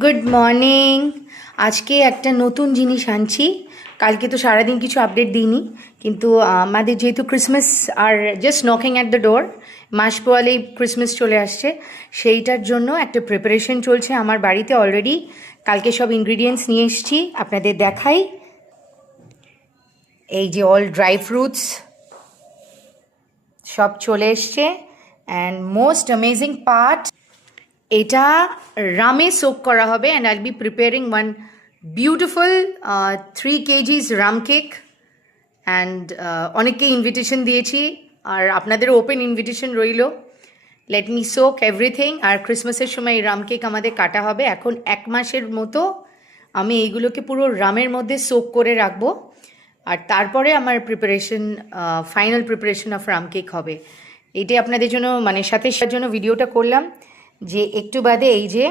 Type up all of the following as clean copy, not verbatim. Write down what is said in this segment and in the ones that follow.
Good morning. আজকে একটা নতুন জিনিস আনছি। কালকে তো সারাদিন কিছু আপডেট দিইনি, কিন্তু আমাদের যেহেতু ক্রিসমাস আর just knocking at the door, মাস পোয়ালেই ক্রিসমাস চলে আসছে, সেইটার জন্য একটা প্রিপারেশন চলছে আমার বাড়িতে অলরেডি। কালকে সব ইনগ্রিডিয়েন্টস নিয়ে এসেছি, আপনাদের দেখাই। এই যে অল ড্রাই ফ্রুটস সব চলে এসছে, অ্যান্ড মোস্ট অ্যামেজিং পার্ট, এটা রামে সোক করা হবে। And I'll be preparing one beautiful 3 kgs rum cake. And অনেককে ইনভিটেশন দিয়েছি, আর আপনাদেরও ওপেন ইনভিটেশন রইল। Let me soak everything. আর ক্রিসমাসের সময় এই রাম কেক আমাদের কাটা হবে। এখন 1 মাসের মতো আমি এইগুলোকে পুরো রামের মধ্যে সোক করে রাখবো, আর তারপরে আমার preparation, final preparation of Ram cake হবে। এইটাই আপনাদের জন্য মানে সাথে জন্য ভিডিওটা করলাম, যে একটু বাদে এই যে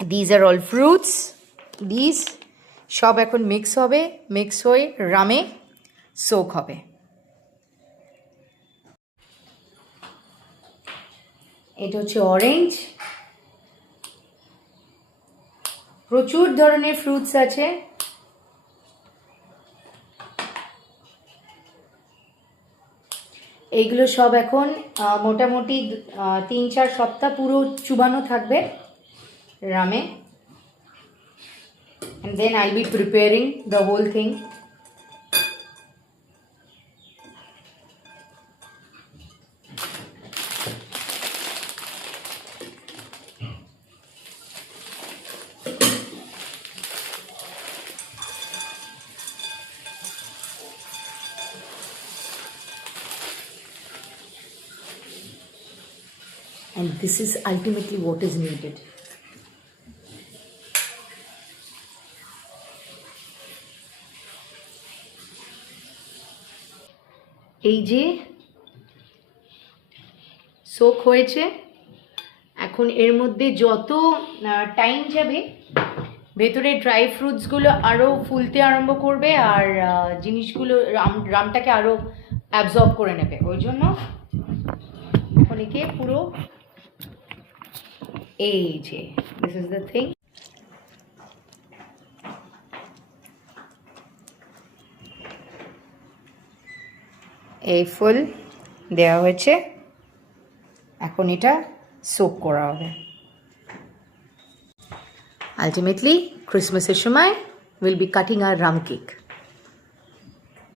these are all fruits, this সব এখন মিক্স হবে, মিক্স হয়ে রামে সোক হবে। এটা হচ্ছে অরেঞ্জ, প্রচুর ধরনের ফ্রুটস আছে। এইগুলো সব এখন মোটামুটি 3-4 সপ্তাহ পুরো চুবানো থাকবে রামে, and then I'll be preparing the whole thing. And this is ultimately what is needed. এই যে সোক হয়েছে, এখন এর মধ্যে যত টাইম যাবে ভেতরে ড্রাই ফ্রুটসগুলো আরও ফুলতে আরম্ভ করবে, আর জিনিসগুলো রামটাকে আরও অ্যাবজর্ব করে নেবে। ওই জন্য এখন একে পুরো এই যে দিস ইজ দ্য থিং। এই ফুল দেওয়া হয়েছে, এখন এটা সোক করা হবে। আলটিমেটলি ক্রিসমাসের সময় উইল বি কাটিং আর রাম কেক।